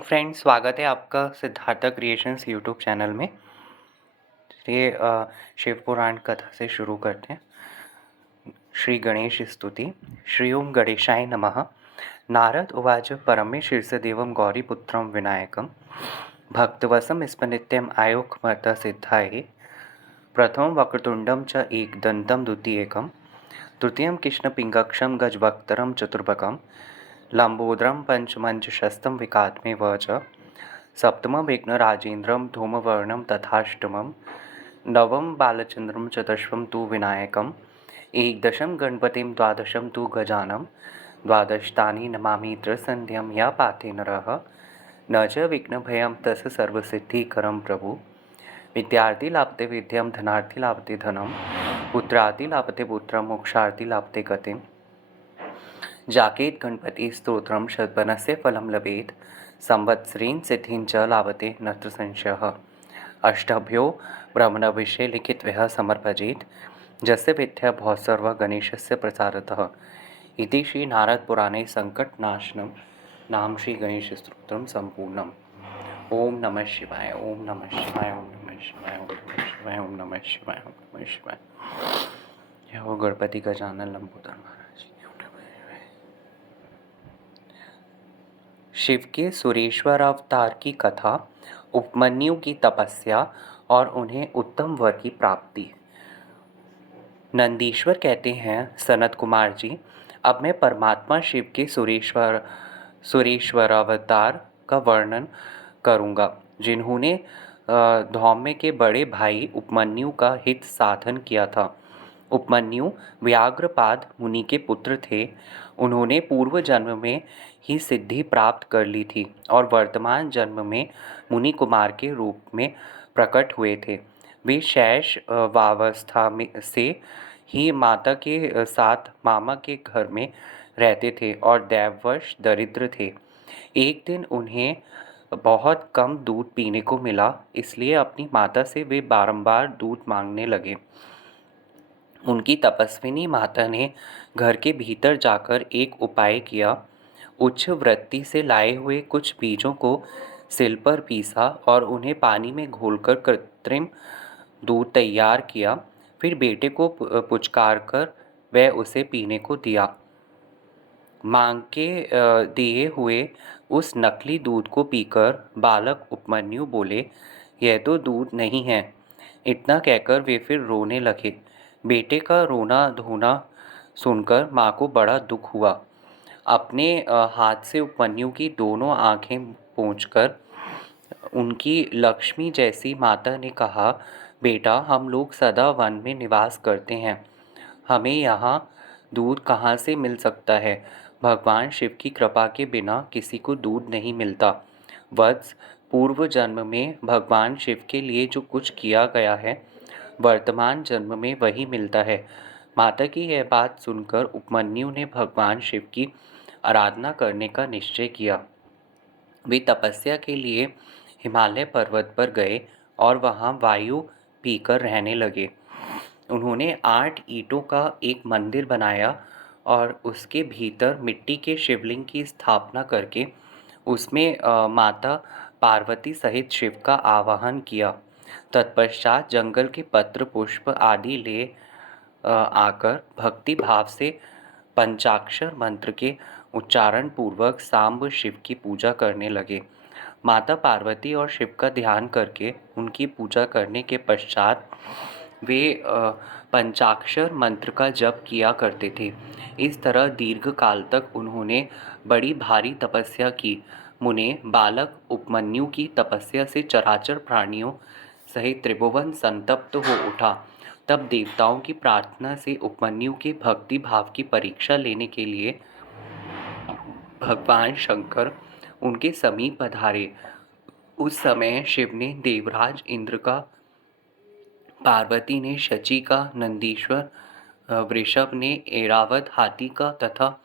Friends, स्वागत है आपका सिद्धार्थ क्रिएशंस यूट्यूब चैनल में। चलिए शिव पुराण कथा से शुरू करते हैं। श्री गणेश स्तुति। श्री ओम गणेशाय नमः। नारद उवाच परमेशीर्षदेवं गौरीपुत्रं विनायकं भक्तवशं स्मनित्यम् आयोक्मतसिद्धाये प्रथमं वक्रतुण्डं च एकदन्तं द्वितीयकं तृतीयं कृष्णपिङ्गक्षं गजवक्त्रं चतुर्भकं लम्बोदरं पंचमं च षष्ठं विकात्मेव च सप्तमं विघ्नराजेन्द्रं धूमवर्णं तथाष्टमं नवम बालचन्द्रं च दशमं तु विनायकम् एकदशं गणपतिं द्वादशं तु गजानं द्वादशतानि नमामि त्रिसन्ध्यं या पाते नरः न च विघ्नभयं तस्य सर्वसिद्धिकरं प्रभु। विद्यार्थी लाभते विद्यं, धनार्थी लाभते धनं, पुत्रार्थी लाभते पुत्रं, मोक्षार्थी लाभते गतिं। जाकेत गणपति स्तोत्रम शतवनस्य फलं लभेत संवत्सरेण सिद्धिं च लाभते नत्र संशयः। अष्टभ्यो ब्रह्मणविषये लिखितव्यः समर्पयेत् जस्य विद्या भवसर्व गणेशस्य प्रसारतः। इति श्री नारद पुराणे संकटनाशनम नाम श्री गणेश स्तोत्रम संपूर्णम। ओम नमः शिवाय, ओम नमः शिवाय, ओम नमः शिवाय, ओम नमः शिवाय, ओम नमः शिवाय, ओम नमः शिवाय। जय हो गणपति गजानन लंबोदर महाराज। शिव के सुरेश्वर अवतार की कथा, उपमन्यु की तपस्या और उन्हें उत्तम वर की प्राप्ति। नंदीश्वर कहते हैं, सनत कुमार जी, अब मैं परमात्मा शिव के सुरेश्वर अवतार का वर्णन करूँगा, जिन्होंने धौम्य के बड़े भाई उपमन्यु का हित साधन किया था। उपमन्यु व्याघ्रपाद मुनि के पुत्र थे। उन्होंने पूर्व जन्म में ही सिद्धि प्राप्त कर ली थी और वर्तमान जन्म में मुनि कुमार के रूप में प्रकट हुए थे। वे शैश वावस्था में से ही माता के साथ मामा के घर में रहते थे और दैववश दरिद्र थे। एक दिन उन्हें बहुत कम दूध पीने को मिला, इसलिए अपनी माता से वे बारंबार दूध मांगने लगे। उनकी तपस्विनी माता ने घर के भीतर जाकर एक उपाय किया। उच्च वृत्ति से लाए हुए कुछ बीजों को सिल पर पीसा और उन्हें पानी में घोलकर कृत्रिम दूध तैयार किया। फिर बेटे को पुचकार कर वह उसे पीने को दिया। मांग के दिए हुए उस नकली दूध को पीकर बालक उपमन्यु बोले, यह तो दूध नहीं है। इतना कहकर वे फिर रोने लगे। बेटे का रोना धोना सुनकर माँ को बड़ा दुख हुआ। अपने हाथ से उपमन्यु की दोनों आंखें पोंछकर उनकी लक्ष्मी जैसी माता ने कहा, बेटा, हम लोग सदा वन में निवास करते हैं, हमें यहाँ दूध कहाँ से मिल सकता है। भगवान शिव की कृपा के बिना किसी को दूध नहीं मिलता। वत्स, पूर्व जन्म में भगवान शिव के लिए जो कुछ किया गया है, वर्तमान जन्म में वही मिलता है। माता की यह बात सुनकर उपमन्यु ने भगवान शिव की आराधना करने का निश्चय किया। वे तपस्या के लिए हिमालय पर्वत पर गए और वहाँ वायु पीकर रहने लगे। उन्होंने 8 ईंटों का एक मंदिर बनाया और उसके भीतर मिट्टी के शिवलिंग की स्थापना करके उसमें माता पार्वती सहित शिव का आवाहन किया। तत्पश्चात जंगल के पत्र पुष्प आदि ले आकर भक्ति भाव से पंचाक्षर मंत्र के उच्चारण पूर्वक सांब शिव की पूजा करने लगे। माता पार्वती और शिव का ध्यान करके उनकी पूजा करने के पश्चात वे पंचाक्षर मंत्र का जप किया करते थे। इस तरह दीर्घ काल तक उन्होंने बड़ी भारी तपस्या की। मुने, बालक उपमन्यु की तपस्या से चराचर प्राणियों सहित त्रिभुवन संतप्त हो उठा। तब देवताओं की प्रार्थना से उपमन्यु के भक्ति भाव की परीक्षा लेने के लिए भगवान शंकर उनके समीप पधारे। उस समय शिव ने देवराज इंद्र का, पार्वती ने शची का, नंदीश्वर वृषभ ने ऐरावत हाथी का तथा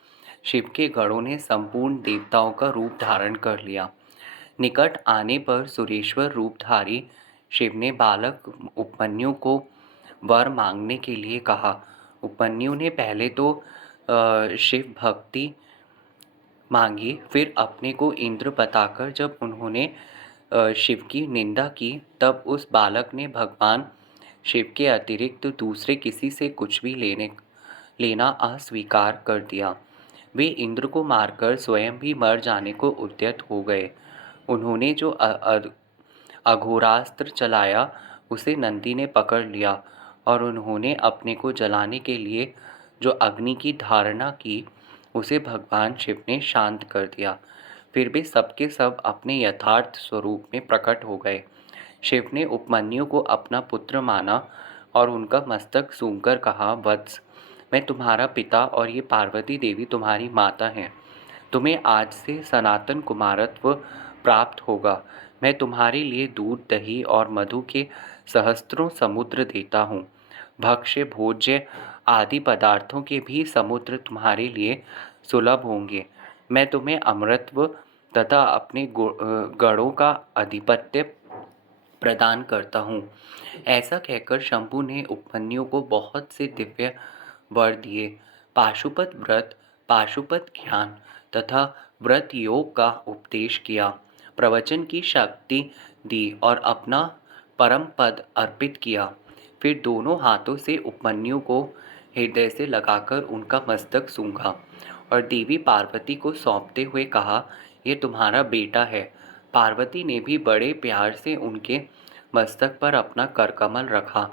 शिव के गणों ने संपूर्ण देवताओं का रूप धारण कर लिया। निकट आने पर सुरेश्वर रूपधारी शिव ने बालक उपमन्यु को वर मांगने के लिए कहा। उपमन्यु ने पहले तो शिव भक्ति मांगी। फिर अपने को इंद्र बताकर जब उन्होंने शिव की निंदा की, तब उस बालक ने भगवान शिव के अतिरिक्त दूसरे किसी से कुछ भी लेना अस्वीकार कर दिया। वे इंद्र को मारकर स्वयं भी मर जाने को उद्यत हो गए। उन्होंने जो अघोरास्त्र चलाया, उसे नंदी ने पकड़ लिया और उन्होंने अपने को जलाने के लिए जो अग्नि की धारणा की, उसे भगवान शिव ने शांत कर दिया। फिर भी सबके सब अपने यथार्थ स्वरूप में प्रकट हो गए। शिव ने उपमन्यु को अपना पुत्र माना और उनका मस्तक सूंघकर कहा, वत्स, मैं तुम्हारा पिता और ये पार्वती देवी तुम्हारी माता हैं। तुम्हें आज से सनातन कुमारत्व प्राप्त होगा। मैं तुम्हारे लिए दूध, दही और मधु के सहस्त्रों समुद्र देता हूँ। भक्ष्य, भोज्य आदि पदार्थों के भी समुद्र तुम्हारे लिए सुलभ होंगे। मैं तुम्हें अमृतत्व तथा अपने गणों का आधिपत्य प्रदान करता हूँ। ऐसा कहकर शंभु ने उपमन्यु को बहुत से दिव्य वर दिए। पाशुपत व्रत, पाशुपत ज्ञान तथा व्रत योग का उपदेश किया, प्रवचन की शक्ति दी और अपना परम पद अर्पित किया। फिर दोनों हाथों से उपमन्यु को हृदय से लगाकर उनका मस्तक सूंघा और देवी पार्वती को सौंपते हुए कहा, ये तुम्हारा बेटा है। पार्वती ने भी बड़े प्यार से उनके मस्तक पर अपना करकमल रखा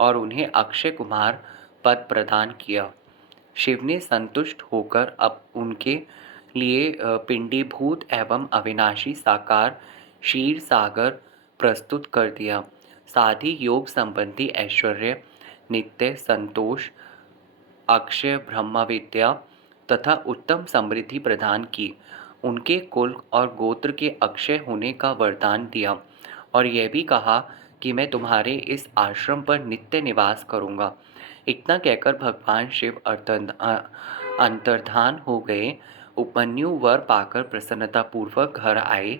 और उन्हें अक्षय कुमार पद प्रदान किया। शिव ने संतुष्ट होकर अब उनके लिए पिंडीभूत एवं अविनाशी साकार क्षीर सागर प्रस्तुत कर दिया। साथ ही योग संबंधी ऐश्वर्य, नित्य संतोष, अक्षय ब्रह्म विद्या तथा उत्तम समृद्धि प्रदान की। उनके कुल और गोत्र के अक्षय होने का वरदान दिया और यह भी कहा कि मैं तुम्हारे इस आश्रम पर नित्य निवास करूँगा। इतना कहकर भगवान शिव अंतर्धान हो गए। उपमन्यु वर पाकर प्रसन्नतापूर्वक घर आए।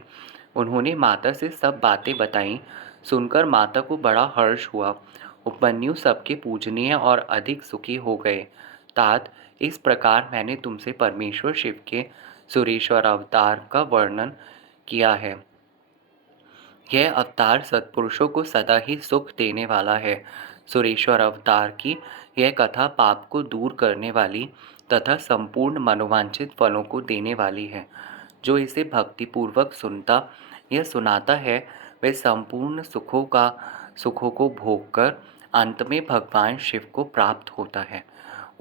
उन्होंने माता से सब बातें बताईं। सुनकर माता को बड़ा हर्ष हुआ। उपमन्यु सबके पूजनीय और अधिक सुखी हो गए। तात, इस प्रकार मैंने तुमसे परमेश्वर शिव के सुरेश्वर अवतार का वर्णन किया है। यह अवतार सत्पुरुषों को सदा ही सुख देने वाला है। सुरेश्वर अवतार की यह कथा पाप को दूर करने वाली तथा संपूर्ण मनोवांछित फलों को देने वाली है। जो इसे भक्तिपूर्वक सुनता या सुनाता है, वह संपूर्ण सुखों को भोगकर अंत में भगवान शिव को प्राप्त होता है।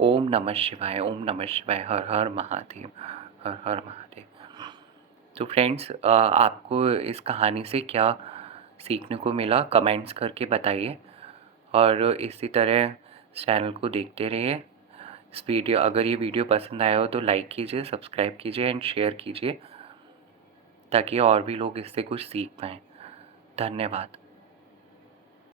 ओम नमः शिवाय, ओम नमः शिवाय, हर हर महादेव, हर हर महादेव। तो फ्रेंड्स, आपको इस कहानी से क्या सीखने को मिला, कमेंट्स करके बताइए और इसी तरह चैनल को देखते रहिए। अगर ये वीडियो पसंद आया हो तो लाइक कीजिए, सब्सक्राइब कीजिए एंड शेयर कीजिए ताकि और भी लोग इससे कुछ सीख पाएँ। धन्यवाद।